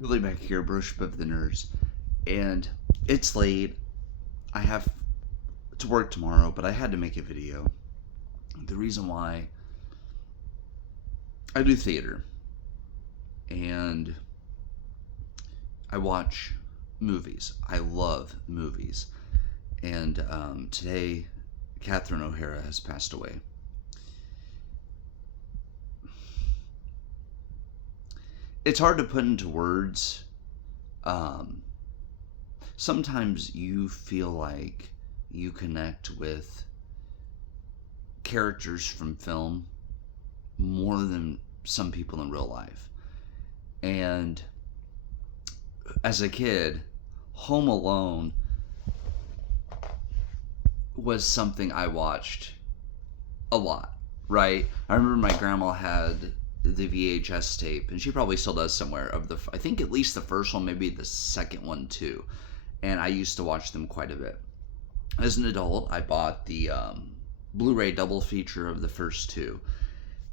Billy back here, Broship of the Nerds, and it's late. I have to work tomorrow, but I had to make a video. The reason why I do theater and I watch movies. I love movies, and today Catherine O'Hara has passed away. It's hard to put into words. Um, Sometimes you feel like you connect with characters from film more than some people in real life. And as a kid, Home Alone was something I watched a lot, right? I remember my grandma had the VHS tape, and she probably still does somewhere, of I think at least the first one, maybe the second one too. And I used to watch them quite a bit. As an adult, I bought the Blu-ray double feature of the first two,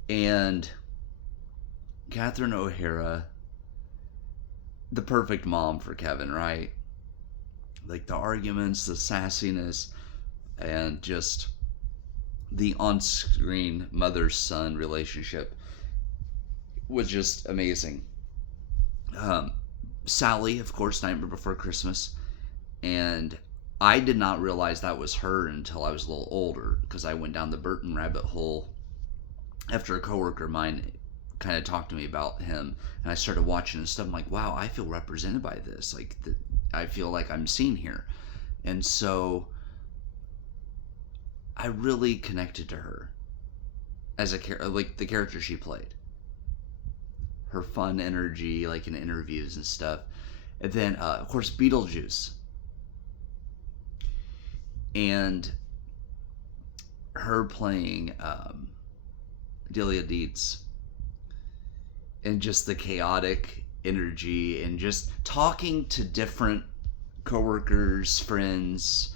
and Catherine O'Hara, the perfect mom for Kevin, right? Like the arguments, the sassiness, and just the on-screen mother-son relationship was just amazing. Um, Sally, of course, Nightmare Before Christmas, and I did not realize that was her until I was a little older because I went down the Burton rabbit hole after a coworker of mine kind of talked to me about him, and I started watching and stuff. I'm like, wow, I feel represented by this. I feel like I'm seen here, and so I really connected to her as like the character she played, her fun energy, like in interviews and stuff. And then, of course, Beetlejuice and her playing Delia Deeds, and just the chaotic energy and just talking to different coworkers, friends,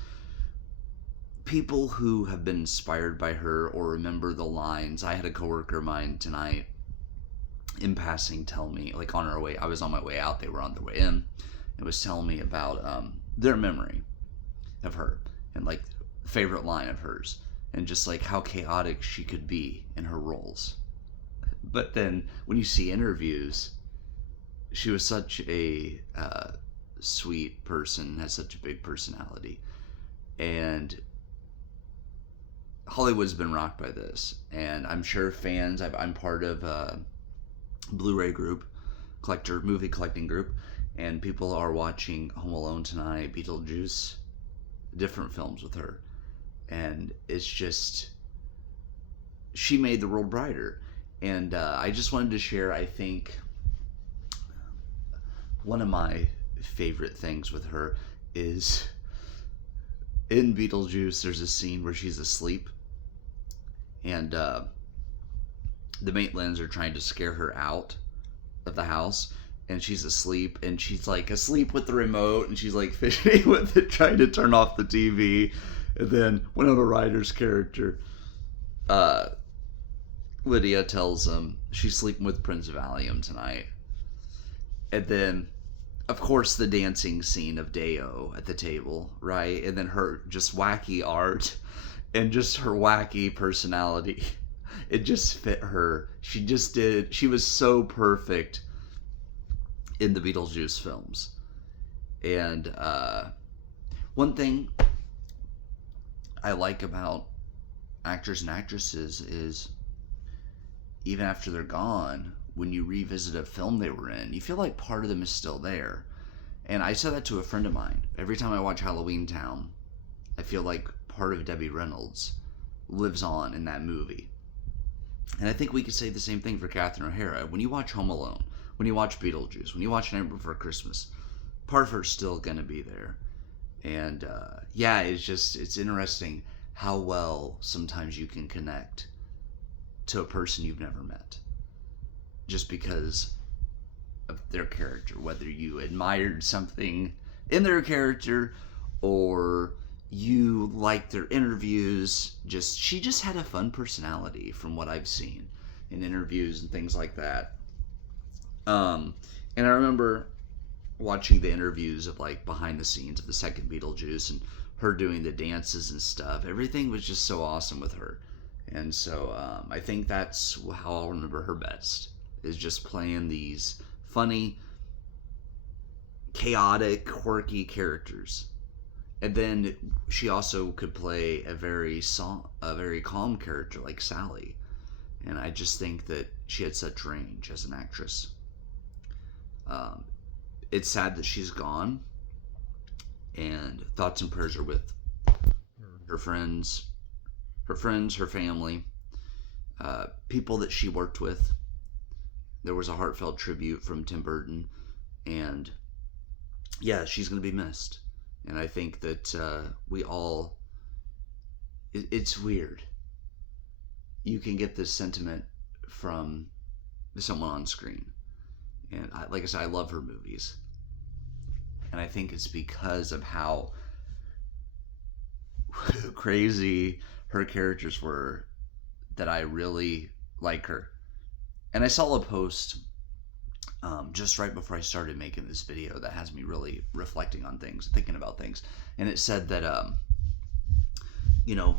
people who have been inspired by her or remember the lines. I had a coworker of mine tonight in passing tell me, like on our way, I was on my way out, they were on their way in, and was telling me about their memory of her and like favorite line of hers and just like how chaotic she could be in her roles. But then when you see interviews, she was such a sweet person, has such a big personality, and Hollywood's been rocked by this. And I'm sure fans. I'm part of a Blu-ray group, movie collecting group, and people are watching Home Alone tonight, Beetlejuice, different films with her, and it's just she made the world brighter. And I just wanted to share. I think one of my favorite things with her is in Beetlejuice. There's a scene where she's asleep, and the Maitlands are trying to scare her out of the house, and she's asleep, and she's like asleep with the remote, and she's like fishing with it, trying to turn off the TV. And then one of the writer's character, uh, Lydia, tells him she's sleeping with Prince Valium tonight. And then, of course, the dancing scene of Deo at the table, right? And then her just wacky art and just her wacky personality. It just fit her. She was so perfect in the Beetlejuice films. And one thing I like about actors and actresses is even after they're gone, when you revisit a film they were in, you feel like part of them is still there. And I said that to a friend of mine. Every time I watch Halloween Town, I feel like part of Debbie Reynolds lives on in that movie. And I think we could say the same thing for Catherine O'Hara. When you watch Home Alone, when you watch Beetlejuice, when you watch Night Before Christmas, part of her's still going to be there. And yeah, it's interesting how well sometimes you can connect to a person you've never met just because of their character, whether you admired something in their character or you liked their interviews. Just she just had a fun personality from what I've seen in interviews and things like that. Um, And I remember watching the interviews of like behind the scenes of the second Beetlejuice and her doing the dances and stuff. Everything was just so awesome with her. And so I think that's how I'll remember her best, is just playing these funny, chaotic, quirky characters. And then she also could play a very calm character like Sally. And I just think that she had such range as an actress. Um, it's sad that she's gone, and thoughts and prayers are with her friends, her family, people that she worked with. There was a heartfelt tribute from Tim Burton, and yeah, she's going to be missed. And I think that we all, it's weird. You can get this sentiment from someone on screen. And like I said, I love her movies. And I think it's because of how crazy her characters were that I really like her. And I saw a post just right before I started making this video that has me really reflecting on things, thinking about things. And it said that, you know,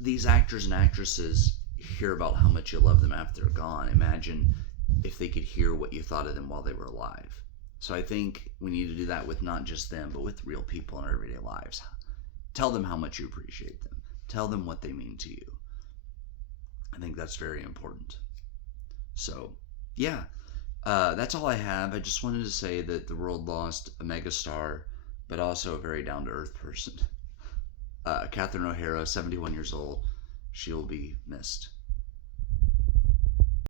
these actors and actresses hear about how much you love them after they're gone. Imagine if they could hear what you thought of them while they were alive. So I think we need to do that with not just them, but with real people in our everyday lives. Tell them how much you appreciate them. Tell them what they mean to you. I think that's very important. So, yeah, that's all I have. I just wanted to say that the world lost a megastar, but also a very down-to-earth person. Catherine O'Hara, 71 years old. She'll be missed.